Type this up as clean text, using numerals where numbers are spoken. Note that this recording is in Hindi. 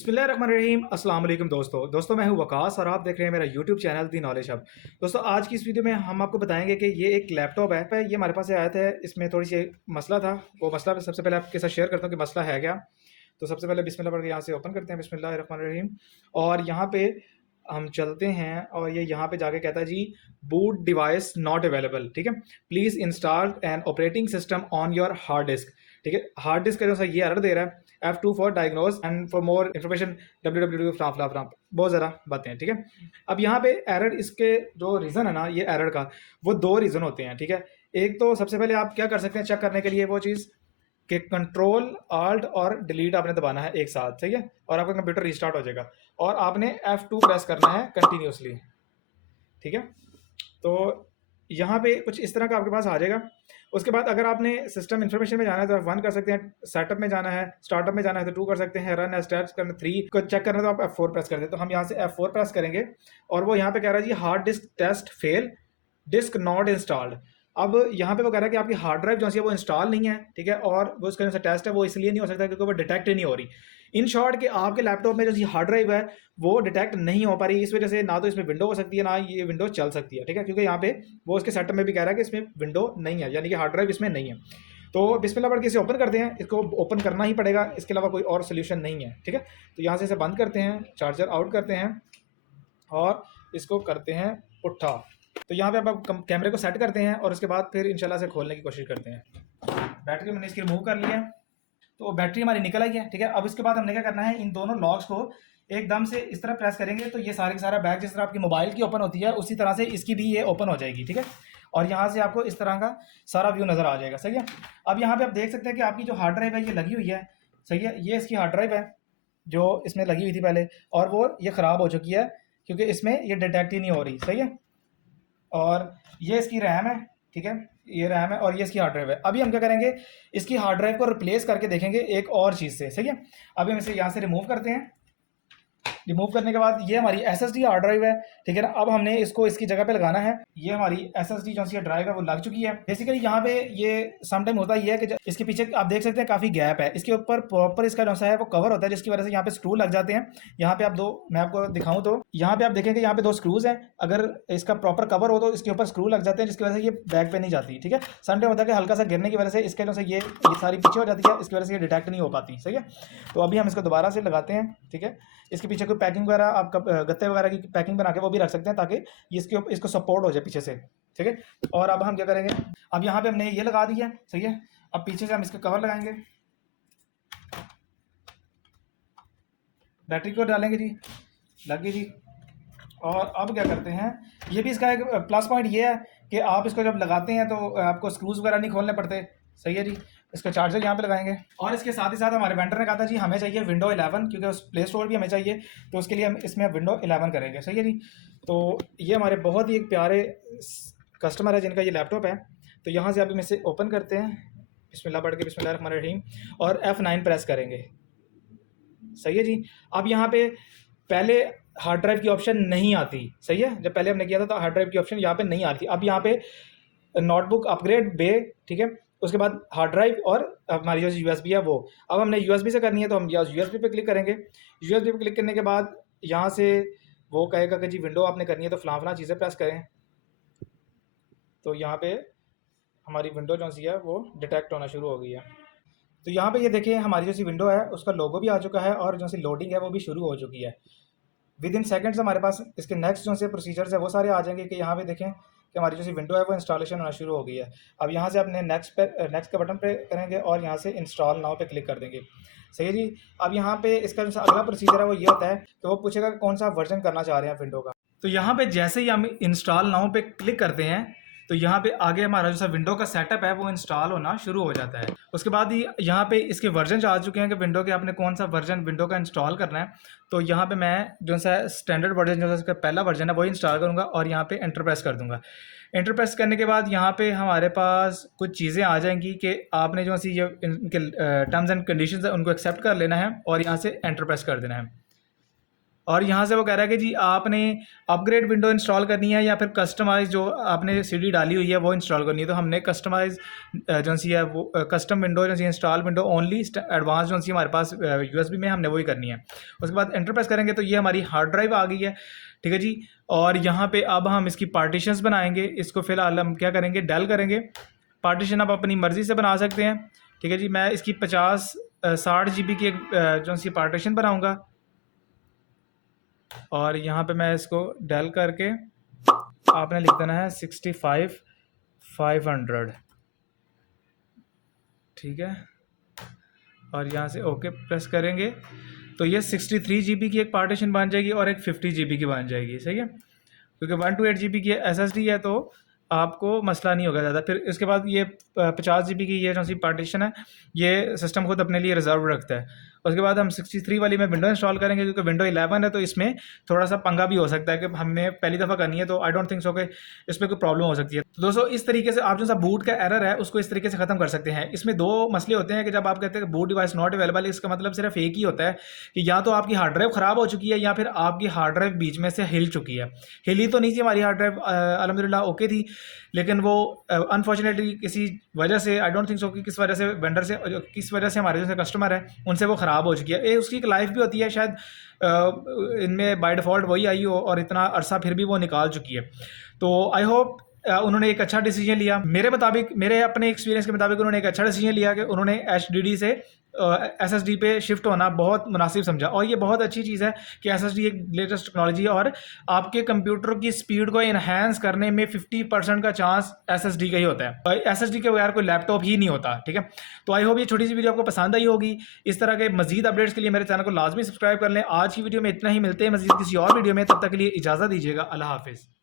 बिस्मिल्लाहिर्रहमानिर्रहीम। अस्सलाम वालेकुम दोस्तों मैं हूं वकास और आप देख रहे हैं मेरा यूट्यूब चैनल दी नॉलेज हब। दोस्तों आज की इस वीडियो में हम आपको बताएंगे कि ये एक लैपटॉप है, ये हमारे पास से आया था। इसमें थोड़ी सी मसला था, वो मसला सबसे पहले आपके साथ शेयर करता हूँ कि मसला है क्या। तो सबसे पहले बिस्मिल्लाह पढ़ के यहाँ से ओपन करते हैं, बिस्मिल्लाहिर्रहमानिर्रहीम। और यहाँ पे हम चलते हैं और ये यहाँ पे जाके कहता है जी बूट डिवाइस नॉट अवेलेबल। ठीक है, please install an operating system on your hard disk. ठीक है, हार्ड डिस्क का जो सा ये एरर दे रहा है, F2 for diagnose and for more information www from from from, बहुत ज़्यादा बातें हैं। ठीक है, अब यहाँ पे एरर, इसके जो रीज़न है ना ये एरर का, वो दो रीज़न होते हैं। ठीक है, एक तो सबसे पहले आप क्या कर सकते हैं चेक करने के लिए, वो चीज़ कि कंट्रोल आल्ट और डिलीट आपने दबाना है एक साथ, सही है, और आपका कंप्यूटर रीस्टार्ट हो जाएगा। और आपने F2 प्रेस करना है कंटिन्यूसली। ठीक है, तो यहाँ पे कुछ इस तरह का आपके पास आ जाएगा। उसके बाद अगर आपने सिस्टम इन्फॉर्मेशन में जाना है तो आप 1 कर सकते हैं, सेटअप में जाना है, स्टार्टअप में जाना है तो 2 कर सकते हैं, रन है स्टार्ट करना 3 को चेक करना है तो आप F4 प्रेस कर दें। तो हम यहाँ से F4 प्रेस करेंगे और वो यहाँ पे कह रहा है जी hard disk test fail, disk not installed. अब यहाँ पे वो कह रहा है कि आपकी हार्ड ड्राइव जो है वो इंस्टॉल नहीं है। ठीक है, और वो उसका जो टेस्ट है वो इसलिए नहीं हो सकता क्योंकि वो डिटेक्ट ही नहीं हो रही। इन शॉर्ट कि आपके लैपटॉप में जो हार्ड ड्राइव है वो डिटेक्ट नहीं हो पा रही, इस वजह से ना तो इसमें विंडो हो सकती है ना ये विंडो चल सकती है। ठीक है, क्योंकि यहाँ पे वो उसके सेटअप में भी कह रहा है कि इसमें विंडो नहीं है, यानी कि हार्ड ड्राइव इसमें नहीं है। तो बिस्मिल्लाह पढ़ के इसे ओपन करते हैं, इसको ओपन करना ही पड़ेगा, इसके अलावा कोई और सोल्यूशन नहीं है। ठीक है, तो यहाँ से इसे बंद करते हैं, चार्जर आउट करते हैं और इसको करते हैं पुट्ठा। तो यहाँ पे आप कैमरे को सेट करते हैं और उसके बाद फिर इंशाल्लाह से खोलने की कोशिश करते हैं। बैटरी मैंने इसकी रिमूव कर लिया है, तो बैटरी हमारी निकल आई है। ठीक है, अब इसके बाद हमने क्या करना है, इन दोनों लॉक्स को एकदम से इस तरह प्रेस करेंगे तो ये सारे का सारा बैग जिस तरह आपकी मोबाइल की ओपन होती है उसी तरह से इसकी भी ये ओपन हो जाएगी। ठीक है, और यहाँ से आपको इस तरह का सारा व्यू नज़र आ जाएगा। सही है, अब यहाँ पे आप देख सकते हैं कि आपकी जो हार्ड ड्राइव है ये लगी हुई है। सही है, ये इसकी हार्ड ड्राइव है जो इसमें लगी हुई थी पहले, और वो ये ख़राब हो चुकी है क्योंकि इसमें ये डिटेक्ट ही नहीं हो रही। सही है, और ये इसकी रैम है। ठीक है, ये रैम है और ये इसकी हार्ड ड्राइव है। अभी हम क्या करेंगे, इसकी हार्ड ड्राइव को रिप्लेस करके देखेंगे एक और चीज़ से। सही है, अभी हम इसे यहाँ से रिमूव करते हैं। रिमूव करने के बाद ये हमारी SSD हार्ड ड्राइव है। ठीक है ना, अब हमने इसको इसकी जगह पे लगाना है। ये हमारी SSD जो सी ड्राइव है वो लग चुकी है। बेसिकली यहाँ पे ये समटाइम होता ही है कि इसके पीछे आप देख सकते हैं काफ़ी गैप है, इसके ऊपर प्रॉपर इसका जो सा है वो कवर होता है, जिसकी वजह से यहाँ पे स्क्रू लग जाते हैं। यहाँ पे आप दो, मैं आपको दिखाऊँ तो यहाँ पे आप देखेंगे यहाँ पे 2 स्क्रूज हैं, अगर इसका प्रॉपर कवर हो तो इसके ऊपर स्क्रू लग जाते हैं, जिसकी वजह से ये बैक पे नहीं जाती। ठीक है, समटाइम होता है कि हल्का सा गिरने की वजह से इसके जो से ये सारी पीछे हो जाती है, इसकी वजह से ये डिटेक्ट नहीं हो पाती। सही है, तो अभी हम इसको दोबारा से लगाते हैं। ठीक है, इसके पीछे कोई पैकिंग वगैरह आप गत्ते वगैरह की पैकिंग बना के वो भी रख सकते हैं ताकि इसको सपोर्ट हो जाए पीछे से। ठीक है, और अब हम क्या करेंगे, अब यहाँ पे हमने ये लगा दिया है। सही है, अब पीछे से हम इसका कवर लगाएंगे, बैटरी को डालेंगे जी, लग गई जी। और अब क्या करते हैं, ये भी इसका एक प्लस पॉइंट ये है कि आप इसको जब लगाते हैं तो आपको स्क्रूज वगैरह नहीं खोलने पड़ते। सही है जी, इसका चार्जर यहाँ पे लगाएंगे। और इसके साथ ही साथ हमारे वेंडर ने कहा था जी हमें चाहिए विंडो 11, क्योंकि उस प्ले स्टोर भी हमें चाहिए, तो उसके लिए हम इसमें विंडो 11 करेंगे। सही है जी, तो ये हमारे बहुत ही एक प्यारे कस्टमर है जिनका ये लैपटॉप है। तो यहाँ से अभी हम इसे ओपन करते हैं, बिस्मिल्लाह पढ़ के बिस्मिल्लाहिर्रहमानिर्रहीम, और F9 प्रेस करेंगे। सही है जी, अब यहाँ पे पहले हार्ड ड्राइव की ऑप्शन नहीं आती। सही है, जब पहले हमने किया था तो हार्ड ड्राइव की ऑप्शन यहाँ पे नहीं आती। अब यहाँ पे नोटबुक अपग्रेड बे, ठीक है, उसके बाद हार्ड ड्राइव और हमारी जो USB है वो, अब हमने USB से करनी है तो हम USB पे क्लिक करेंगे। USB पे क्लिक करने के बाद यहाँ से वो कहेगा कि जी विंडो आपने करनी है तो फलां चीज़ें प्रेस करें। तो यहाँ पे हमारी विंडो जो सी है वो डिटेक्ट होना शुरू हो गई है। तो यहाँ पे ये देखिए हमारी जो सी विंडो है उसका लोगो भी आ चुका है और जो सी लोडिंग है वो भी शुरू हो चुकी है। विद इन सेकेंड्स हमारे पास इसके नेक्स्ट जो से प्रोसीजर्स है वो सारे आ जाएंगे कि यहाँ पे देखें कि हमारी जो सी विंडो है वो इंस्टॉलेशन होना शुरू हो गई है। अब यहाँ से अपने नेक्स्ट का बटन पे करेंगे और यहाँ से इंस्टॉल नाउ पे क्लिक कर देंगे। सही है जी, अब यहाँ पे इसका जो अगला प्रोसीजर है वो ये होता है कि वो पूछेगा कौन सा वर्जन करना चाह रहे हैं विंडो का। तो यहाँ पे जैसे ही हम इंस्टॉल नाउ पे क्लिक करते हैं तो यहाँ पे आगे हमारा जो सा विंडो का सेटअप है वो इंस्टॉल होना शुरू हो जाता है। उसके बाद ही यहाँ पे इसके वर्जन आ चुके हैं कि विंडो के आपने कौन सा वर्जन विंडो का इंस्टॉल करना है। तो यहाँ पे मैं जो सा स्टैंडर्ड वर्जन जो सा इसका पहला वर्जन है वही इंस्टॉल करूँगा और यहाँ पे एंटर प्रेस कर दूँगा। एंटर प्रेस करने के बाद यहाँ पे हमारे पास कुछ चीज़ें आ जाएंगी कि आपने जो सी ये इनके टर्म्स एंड कंडीशंस है उनको एक्सेप्ट कर लेना है और यहाँ से एंटर प्रेस कर देना है। और यहाँ से वो कह रहा है कि जी आपने अपग्रेड विंडो इंस्टॉल करनी है या फिर कस्टमाइज जो आपने सीडी डाली हुई है वो इंस्टॉल करनी है। तो हमने कस्टमाइज जो सी है वो कस्टम विंडो जो सी इंस्टॉल विंडो ओनली एडवांस जो सी हमारे पास यूएसबी में हमने वही करनी है। उसके बाद एंटर प्रेस करेंगे तो ये हमारी हार्ड ड्राइव आ गई है, ठीक है जी। और यहाँ पे अब हम इसकी पार्टीशंस बनाएंगे। इसको फिलहाल हम क्या करेंगे, डेल करेंगे। पार्टीशन आप अपनी मर्ज़ी से बना सकते हैं, ठीक है जी। मैं इसकी 60 GB की एक जो सी पार्टीशन बनाऊंगा और यहाँ पे मैं इसको डेल करके आपने लिख देना है 65,500, ठीक है। और यहाँ से ओके प्रेस करेंगे तो ये 63 GB की एक पार्टीशन बन जाएगी और एक 50 GB की बन जाएगी, सही है। क्योंकि 128 GB की SSD है तो आपको मसला नहीं होगा ज़्यादा। फिर इसके बाद ये 50 GB की ये जो सी पार्टीशन है ये सिस्टम खुद अपने लिए रिजर्व रखता है। उसके बाद हम 63 वाली में विंडो इंस्टॉल करेंगे क्योंकि विंडो 11 है तो इसमें थोड़ा सा पंगा भी हो सकता है कि हमने पहली दफ़ा करनी है, तो आई डोंट थिंक सो कि इसमें कोई प्रॉब्लम हो सकती है। तो दोस्तों इस तरीके से आप जो सा बूट का एरर है उसको इस तरीके से ख़त्म कर सकते हैं। इसमें दो मसले होते हैं कि जब आप कहते हैं कि बूट डिवाइस नॉट अवेलेबल, इसका मतलब सिर्फ एक ही होता है कि या तो आपकी हार्ड ड्राइव ख़राब हो चुकी है या फिर आपकी हार्ड ड्राइव बीच में से हिल चुकी है। हिली तो नहीं थी हमारी हार्ड ड्राइव, अल्हम्दुलिल्लाह ओके थी, लेकिन वो अनफॉर्चुनेटली किसी वजह से, आई डोंट थिंक सो कि किस वजह से वेंडर से, किस वजह से हमारे जैसे कस्टमर है उनसे वो ख़राब हो चुकी है। ये उसकी एक लाइफ भी होती है, शायद इनमें बाय डिफ़ॉल्ट वही आई हो और इतना अरसा फिर भी वो निकाल चुकी है। तो आई होप उन्होंने एक अच्छा डिसीजन लिया। मेरे मुताबिक, मेरे अपने एक्सपीरियंस के मुताबिक उन्होंने एक अच्छा डिसीजन लिया कि उन्होंने HDD से SSD पे शिफ्ट होना बहुत मुनासिब समझा। और ये बहुत अच्छी चीज़ है कि SSD एक लेटेस्ट टेक्नोलॉजी है और आपके कंप्यूटर की स्पीड को इन्हांस करने में 50% का चांस SSD का ही होता है। SSD के बगैर कोई लैपटॉप ही नहीं होता, ठीक है। तो आई होप ये छोटी सी वीडियो आपको पसंद आई होगी। इस तरह के मजीद अपडेट्स के लिए मेरे चैनल को लाजमी सब्सक्राइब कर लें। आज की वीडियो में इतना ही, मिलते हैं मजीद किसी और वीडियो में, तब तक के लिए इजाज़त दीजिएगा। अल्लाह हाफिज़।